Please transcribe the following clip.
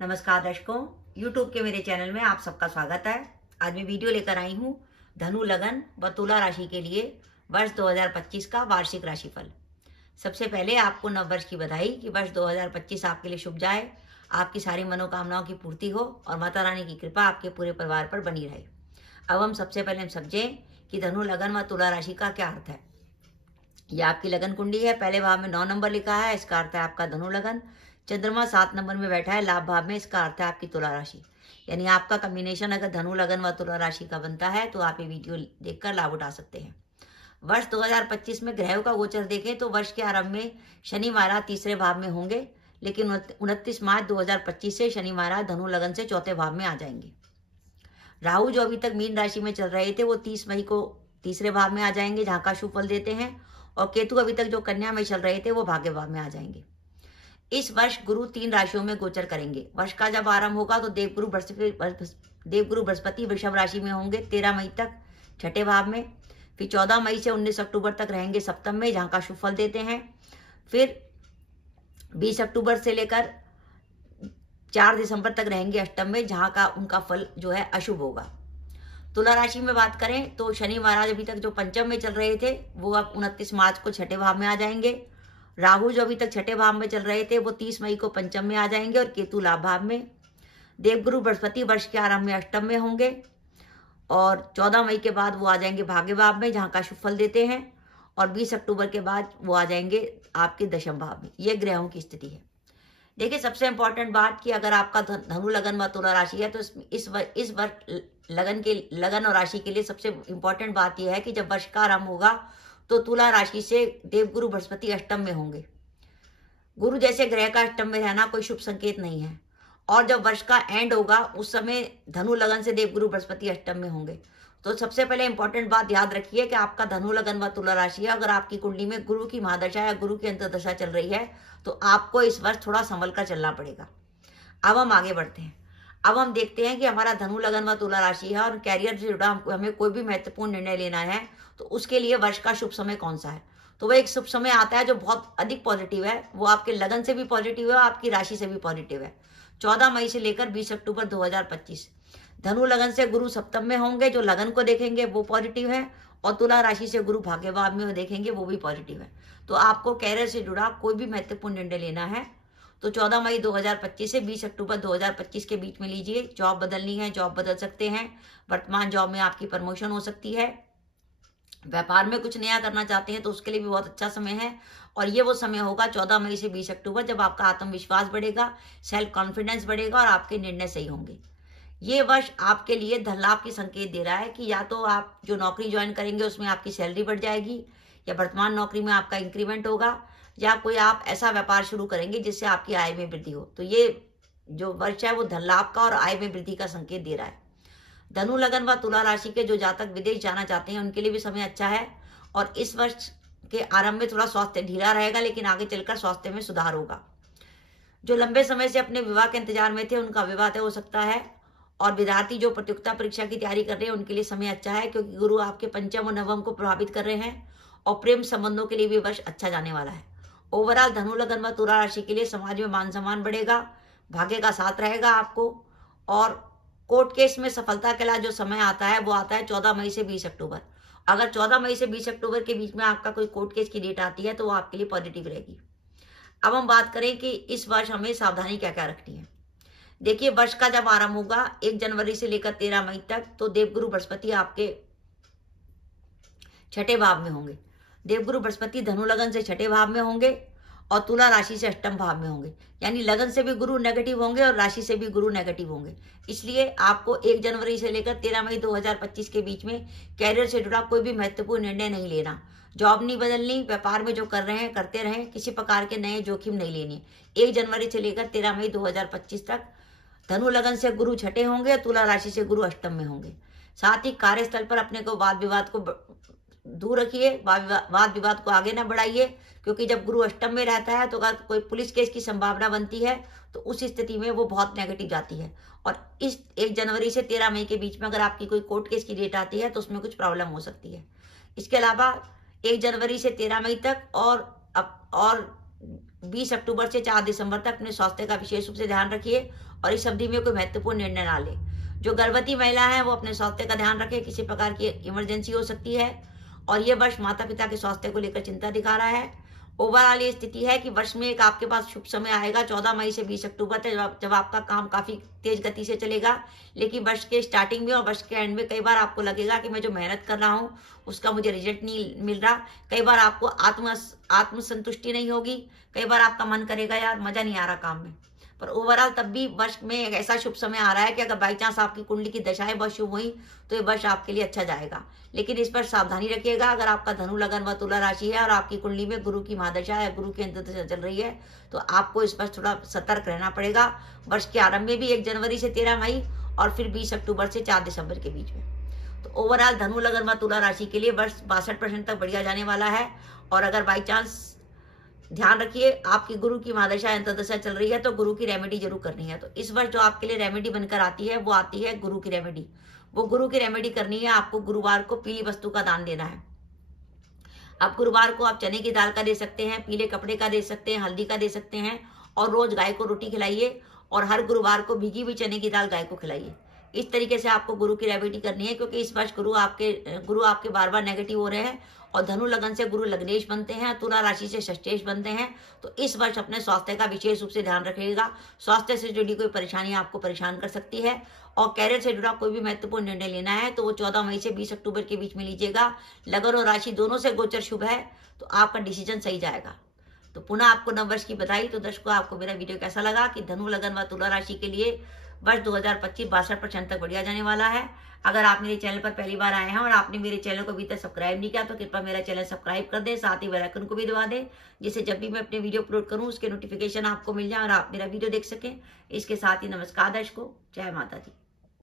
नमस्कार दर्शकों, YouTube के मेरे चैनल में आप सबका स्वागत है। आज मैं वीडियो लेकर आई हूँ धनु लगन व तुला राशि के लिए वर्ष 2025 का वार्षिक राशिफल। सबसे पहले आपको नववर्ष की बधाई कि वर्ष 2025 आपके लिए शुभ जाए, आपकी सारी मनोकामनाओं की पूर्ति हो और माता रानी की कृपा आपके पूरे परिवार पर बनी रहे। अब हम सबसे पहले हम समझें कि धनु लगन व तुला राशि का क्या अर्थ है। यह आपकी लगन कुंडी है। पहले भाव में 9 नंबर लिखा है, इसका अर्थ है आपका धनु लगन। चंद्रमा 7 नंबर में बैठा है लाभ भाव में, इसका अर्थ है आपकी तुला राशि। यानी आपका कॉम्बिनेशन अगर धनु लगन व तुला राशि का बनता है तो आप ये वीडियो देखकर लाभ उठा सकते हैं। वर्ष 2025 में ग्रहों का गोचर देखें तो वर्ष के आरंभ में शनि महाराज तीसरे भाव में होंगे, लेकिन 29 मार्च 2025 से शनि महाराज धनु लगन से चौथे भाव में आ जाएंगे। राहु जो अभी तक मीन राशि में चल रहे थे वो 30 मई को तीसरे भाव में आ जाएंगे, जहाँ का शुभ फल देते हैं। और केतु अभी तक जो कन्या में चल रहे थे वो भाग्य भाव में आ जाएंगे। इस वर्ष गुरु 3 राशियों में गोचर करेंगे। वर्ष का जब आरंभ होगा तो देवगुरु बृहस्पति वृषभ राशि में होंगे 13 मई तक छठे भाव में। फिर 14 मई से 19 अक्टूबर तक रहेंगे सप्तम में, जहाँ का शुभ फल देते हैं। फिर 20 अक्टूबर से लेकर 4 दिसंबर तक रहेंगे अष्टम में, जहाँ का उनका फल जो है अशुभ होगा। तुला राशि में बात करें तो शनि महाराज अभी तक जो पंचम में चल रहे थे वो अब 29 मार्च को छठे भाव में आ जाएंगे। राहु जो अभी तक छठे भाव में चल रहे थे वो 30 मई को पंचम में आ जाएंगे और केतु लाभ भाव में। देवगुरु बृहस्पति वर्ष के आरंभ में अष्टम में होंगे और 14 मई के बाद वो आ जाएंगे भाग्य भाव में, जहाँ का शुभ फल देते हैं। और 20 अक्टूबर के बाद वो आ जाएंगे आपके दशम भाव में। ये ग्रहों की स्थिति है। देखिए, सबसे इंपॉर्टेंट बात कि अगर आपका धनु लगन व तुला राशि है तो इस वर्ष लगन और राशि के लिए सबसे इंपॉर्टेंट बात यह है कि जब वर्ष का आरंभ होगा तो तुला राशि से देवगुरु बृहस्पति अष्टम में होंगे। गुरु जैसे ग्रह का अष्टम में रहना कोई शुभ संकेत नहीं है। और जब वर्ष का एंड होगा उस समय धनु लगन से देवगुरु बृहस्पति अष्टम में होंगे। तो सबसे पहले इंपॉर्टेंट बात याद रखिए कि आपका धनु लगन व तुला राशि है। अगर आपकी कुंडली में गुरु की महादशा या गुरु की अंतर्दशा चल रही है तो आपको इस वर्ष थोड़ा संभल कर चलना पड़ेगा। अब हम आगे बढ़ते हैं। अब हम देखते हैं कि हमारा धनु लगन व तुला राशि है और कैरियर से जुड़ा हमें कोई भी महत्वपूर्ण निर्णय लेना है तो उसके लिए वर्ष का शुभ समय कौन सा है। तो वह एक शुभ समय आता है जो बहुत अधिक पॉजिटिव है। वो आपके लगन से भी पॉजिटिव है और आपकी राशि से भी पॉजिटिव है। 14 मई से लेकर 20 अक्टूबर 2025 धनु लगन से गुरु सप्तम में होंगे, जो लगन को देखेंगे वो पॉजिटिव है। और तुला राशि से गुरु भाग्य भाव में देखेंगे वो भी पॉजिटिव है। तो आपको कैरियर से जुड़ा कोई भी महत्वपूर्ण निर्णय लेना है तो 14 मई 2025 से 20 अक्टूबर 2025 के बीच में लीजिए। जॉब बदलनी है, जॉब बदल सकते हैं। वर्तमान जॉब में आपकी प्रमोशन हो सकती है। व्यापार में कुछ नया करना चाहते हैं तो उसके लिए भी बहुत अच्छा समय है। और ये वो समय होगा 14 मई से 20 अक्टूबर जब आपका आत्मविश्वास बढ़ेगा, सेल्फ कॉन्फिडेंस बढ़ेगा और आपके निर्णय सही होंगे। ये वर्ष आपके लिए धन लाभ की संकेत दे रहा है कि या तो आप जो नौकरी ज्वाइन करेंगे उसमें आपकी सैलरी बढ़ जाएगी, या वर्तमान नौकरी में आपका इंक्रीमेंट होगा, या कोई आप ऐसा व्यापार शुरू करेंगे जिससे आपकी आय में वृद्धि हो। तो ये जो वर्ष है वो धन लाभ का और आय में वृद्धि का संकेत दे रहा है। धनु लगन व तुला राशि के जो जातक विदेश जाना चाहते हैं उनके लिए भी समय अच्छा है। और इस वर्ष के आरंभ में थोड़ा स्वास्थ्य ढीला रहेगा, लेकिन आगे चलकर स्वास्थ्य में सुधार होगा। जो लंबे समय से अपने विवाह के इंतजार में थे उनका विवाह तय हो सकता है। और विद्यार्थी जो प्रतियोगिता परीक्षा की तैयारी कर रहे हैं उनके लिए समय अच्छा है, क्योंकि गुरु आपके पंचम और नवम को प्रभावित कर रहे हैं। और प्रेम संबंधों के लिए भी वर्ष अच्छा जाने वाला है। ओवरऑल धनु लगन व तुला राशि के लिए समाज में मान सम्मान बढ़ेगा, भाग्य का साथ रहेगा आपको। और कोर्ट केस में सफलता के लिए जो समय आता है वो आता है 14 मई से 20 अक्टूबर। अगर 14 मई से 20 अक्टूबर के बीच में आपका कोई कोर्ट केस की डेट आती है तो वो आपके लिए पॉजिटिव रहेगी। अब हम बात करें कि इस वर्ष हमें सावधानी क्या क्या रखनी है। देखिए, वर्ष का जब आरंभ होगा 1 जनवरी से लेकर 13 मई तक तो देवगुरु बृहस्पति आपके छठे भाव में होंगे। देवगुरु बृहस्पति धनु लगन से छठे भाव में होंगे और तुला राशि से अष्टम भाव में होंगे। यानी लगन से भी गुरु नेगेटिव होंगे और राशि से भी गुरु नेगेटिव होंगे। इसलिए आपको 1 जनवरी से लेकर 13 मई 2025 के बीच में कैरियर से जुड़ा कोई भी महत्वपूर्ण निर्णय नहीं लेना। जॉब नहीं बदलनी, व्यापार में जो कर रहे हैं करते रहें, किसी प्रकार के नए जोखिम नहीं लेनी। 1 जनवरी से लेकर 13 मई 2025 तक धनु लगन से गुरु छठे होंगे और तुला राशि से गुरु अष्टम में होंगे। साथ ही कार्यस्थल पर अपने को वाद विवाद को दूर रखिए, वाद विवाद को आगे न बढ़ाइए, क्योंकि जब गुरु अष्टम में रहता है तो अगर कोई पुलिस केस की संभावना बनती है तो उस स्थिति में वो बहुत नेगेटिव जाती है। और इस 1 जनवरी से 13 मई के बीच में अगर आपकी कोई कोर्ट केस की डेट आती है तो उसमें कुछ प्रॉब्लम हो सकती है। इसके अलावा 1 जनवरी से 13 मई तक और 20 अक्टूबर से 4 दिसंबर तक अपने स्वास्थ्य का विशेष रूप से ध्यान रखिए और इस अवधि में कोई महत्वपूर्ण निर्णय ना ले। जो गर्भवती महिला है वो अपने स्वास्थ्य का ध्यान रखे, किसी प्रकार की इमरजेंसी हो सकती है और ये वर्ष माता पिता के स्वास्थ्य को लेकर चिंता दिखा रहा है। ओवरऑल ये स्थिति है कि वर्ष में एक आपके पास शुभ समय आएगा 14 मई से 20 अक्टूबर तक, जब आपका काम काफी तेज गति से चलेगा। लेकिन वर्ष के स्टार्टिंग में और वर्ष के एंड में कई बार आपको लगेगा कि मैं जो मेहनत कर रहा हूँ उसका मुझे रिजल्ट नहीं मिल रहा। कई बार आपको आत्मसंतुष्टि नहीं होगी, कई बार आपका मन करेगा यार मजा नहीं आ रहा काम में। पर ओवरऑल तब भी वर्ष में एक ऐसा शुभ समय आ रहा है कि अगर बाई चांस आपकी कुंडली की दशाएं बहुत शुभ हुई तो ये वर्ष आपके लिए अच्छा जाएगा। लेकिन इस पर सावधानी रखिएगा। अगर आपका धनु लगन व तुला राशि है और आपकी कुंडली में गुरु की महादशा या गुरु की अंतर्दशा चल रही है तो आपको इस पर थोड़ा सतर्क रहना पड़ेगा। वर्ष के आरंभ में भी 1 जनवरी से 13 मई और फिर 20 अक्टूबर से 4 दिसंबर के बीच में। तो ओवरऑल धनु लगन व तुला राशि के लिए वर्ष 62% तक बढ़िया जाने वाला है। और अगर बाई चांस ध्यान रखिए आपकी गुरु की महादशा अंतर्दशा चल रही है तो गुरु की रेमेडी जरूर करनी है। तो इस वर्ष जो आपके लिए रेमेडी बनकर आती है वो आती है गुरु की रेमेडी। वो गुरु की रेमेडी करनी है, आपको गुरुवार को पीली वस्तु का दान देना है। अब गुरुवार को आप चने की दाल का दे सकते हैं, पीले कपड़े का दे सकते हैं, हल्दी का दे सकते हैं और रोज गाय को रोटी खिलाइए और हर गुरुवार को भीगी हुई चने की दाल गाय को खिलाइए। इस तरीके से आपको गुरु की रेमेडी करनी है, क्योंकि इस वर्ष गुरु आपके बार बार नेगेटिव हो रहे हैं और धनु लगन से गुरु लग्नेश बनते हैं, तुला राशि से षष्ठेश बनते हैं। तो इस वर्ष अपने स्वास्थ्य का विशेष रूप से ध्यान रखिएगा। स्वास्थ्य से जुड़ी कोई परेशानी आपको परेशान कर सकती है और कैरियर से जुड़ा कोई भी महत्वपूर्ण निर्णय लेना है तो वो 14 मई से 20 अक्टूबर के बीच में लीजिएगा। लगन और राशि दोनों से गोचर शुभ है तो आपका डिसीजन सही जाएगा। तो पुनः आपको नववर्ष की बधाई। तो दर्शकों, आपको मेरा वीडियो कैसा लगा कि धनु लगन व तुला राशि के लिए वर्ष 2025 62% तक बढ़िया जाने वाला है। अगर आप मेरे चैनल पर पहली बार आए हैं और आपने मेरे चैनल को अभी तक सब्सक्राइब नहीं किया तो कृपया मेरा चैनल सब्सक्राइब कर दें, साथ ही बेल आइकन को भी दबा दें, जिससे जब भी मैं अपने वीडियो अपलोड करूं उसके नोटिफिकेशन आपको मिल जाए और आप मेरा वीडियो देख सकें। इसके साथ ही नमस्कार दर्शकों, जय माता दी।